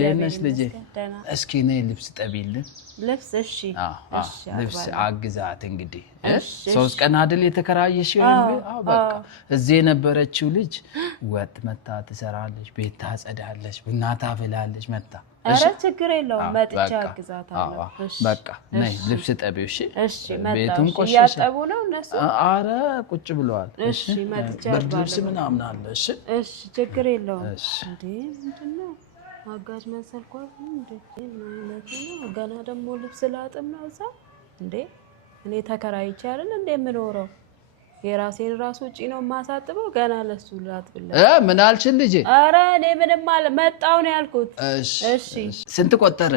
እንደነሽ ልጅ እስኪ ነይ ልብስ ጠቢልን ልብስ እሺ ልብስ አግዛት እንግዲህ 3 ቀን አይደል የተከራየሽ ይሆን በቃ እዚህ የነበረችው ልጅ ወጥ መታ ትሰራለች ቤት ታጸዳለች ቡና ታፈላለች መታ አረ ችግር የለውም መጥቻ አግዛታለሁ እሺ በቃ ነይ ልብስ ጠቢው እሺ ቤቱን ቆሽሽ ያጠቡ ነው እነሱ አረ ቁጭ ብለዋል እሺ መጥቻ ልብስ ምናምን አለ እሺ ችግር የለውም እንዴ ምንድነው አጋጅ መሰልኳል እንዴ ገና ደግሞ ልብስ ላጥም ነው እዛ እንዴ እኔ ተከራይቼ አይደል እንዴ ምኖረው የራሴን ራስ ውጪ ነው ማሳጥበው ገና ለሱ ላጥብለት ምን አልሽ ልጅ አረ እኔ ምንም መጣው ነው ያልኩት እሺ ስንት ቆጠረ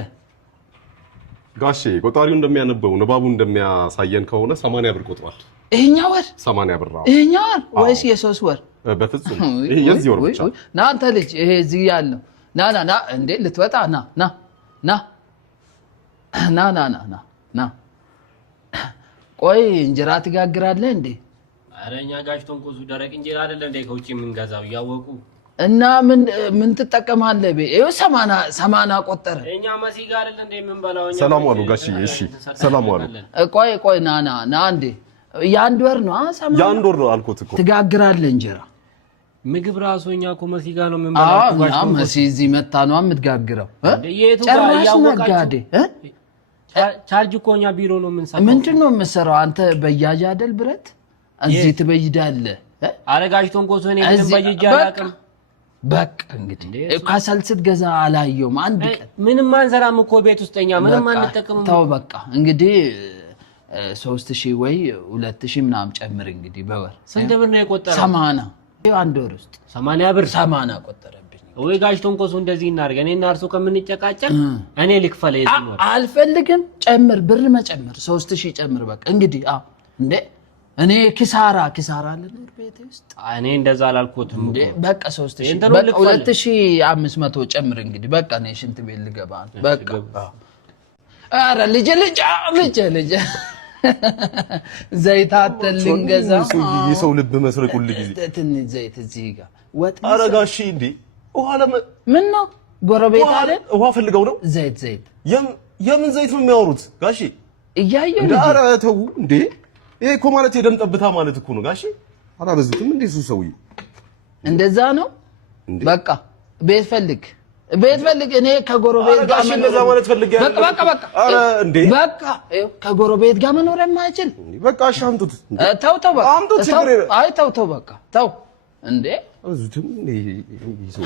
ጋሼ ቆጣሪው እንደሚያነበው ንባቡ እንደሚያሳየን ከሆነ 80 ብር ቆጥሯል ይሄኛው ወር 80 ብር ይሄኛው ወይስ የ3 ወር በፍጹም ይሄ የዚህ ወር ብቻ ና አንተ ልጅ ይሄ እዚህ ያለው ና እንዴ ልትወጣ ና ቆይ እንጀራ ትጋግራለህ እንዴ አረኛ ጋሽ ተንቆሱ ደረቅ እንጀራ አይደለ እንዴ ከውጪ የምንገዛው ያወቁ እና ምን ትጠቀማለህ ይሄው 80 ቆጠረ እኛ መሲ ጋር አይደለ እንዴ የምንበላው እኛ ሰላም ዋሉ ጋሽ እሺ ሰላም ዋሉ ቆይ ና እንዴ ያንድ ወር ነው ያንድ ወር ነው አልኩት እኮ ትጋግራለህ እንጀራ ምግብ ራሱኛ እኮ መሲ ጋር ነው የምንበላው ጋሽ መሲ እዚህ መታ ነው የምትጋግረው ጨራሽ ነጋዴ ቻርጅ ኮኛ ቢሮ ነው የምንሰራው ምንድነው የምሰራው አንተ በያጅ አይደል ብረት እዚህ ትበይዳለህ አረጋሽ ተንቆሱ እኔ ምንም በይጅ አላውቅም በቃ እንግዲህ ካሳል ስትገዛ አላየውም አንድ ቀን ምንም አንሰራም እኮ ቤት ውስጥኛ ምንም አንጠቀምም ተው በቃ እንግዲህ 3000 ወይ 2000 ምናምን ጨምር እንግዲህ በወር ስንት ብር ነው የቆጠረው 80 አንድ ወር ውስጥ 80 ብር 80 ቆጠረብኝ ወይ ጋሽ ተንቆሱ እንደዚህ እናርገ እኔና እርሱ ከምንጨቃጨቅ እኔ ልክፈለ ይዝኖር አልፈልግም ጨምር ብር መጨመር 3000 ጨምር በቃ እንግዲህ እንዴ እኔ ኪሳራ ለኖር ቤት ውስጥ እኔ እንደዛ አላልኩትም በቃ 3000 በቃ 2500 ጨምር እንግዲህ በቃ እኔ ሽንት ቤት ልገባ በቃ አረ ልጅ ዘይት አተልኝ ገዛ የሰው ልብ መስረቅ ሁሉ ጊዜ ትንሽ ዘይት እዚህ ጋር ወጥ አረጋሽ እንዴ ውሃ ምን ነው ጎረቤት አይደል ውሃ ፈልገው ነው ዘይት የምን ዘይት ነው የሚያወሩት ጋሺ እያየሁ ልጅ ኧረ ተው እንዴ ይሄ እኮ ማለት የደም ጠብታ ማለት እኮ ነው ጋሺ አላበዙትም እንዴ እሱ ሰውዬ እንደዛ ነው በቃ ቤት ፈልግ እኔ ከጎረቤት ጋር እንደዛ ማለት ፈልግ በቃ ኧረ እንዴ በቃ ከጎረቤት ጋር መኖር የማይችል በቃ አሻምጡት ተው በቃ አምጡት ችግር አይ ተው በቃ ተው እንዴ አዙትም እንዴ ይሰው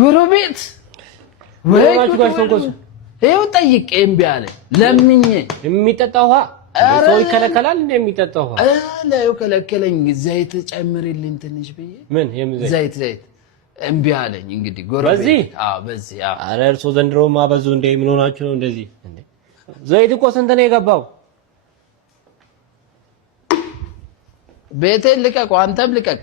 ጎረቤት ወይ ጋሽ ተንቆሱ ይሄው ጠይቄ እምቢ አለ ለምኜ የሚጠጣው ውሃ ሰው ይከለከላል እንዴ የሚጠጣው ውሃ ለዩ ከለከለኝ ዘይት ጨምርልኝ ትንሽ ብዬ ምን ዘይት እምቢ አለኝ እንግዲህ ጎረቤት በዚህ አረ እርሶ ዘንድሮ ማበዙ እንደ ምን ሆናችሁ ነው እንደዚህ እንዴ ዘይት እኮ ስንት ነው የገባው ቤቴን ልቀቁ አንተም ልቀቅ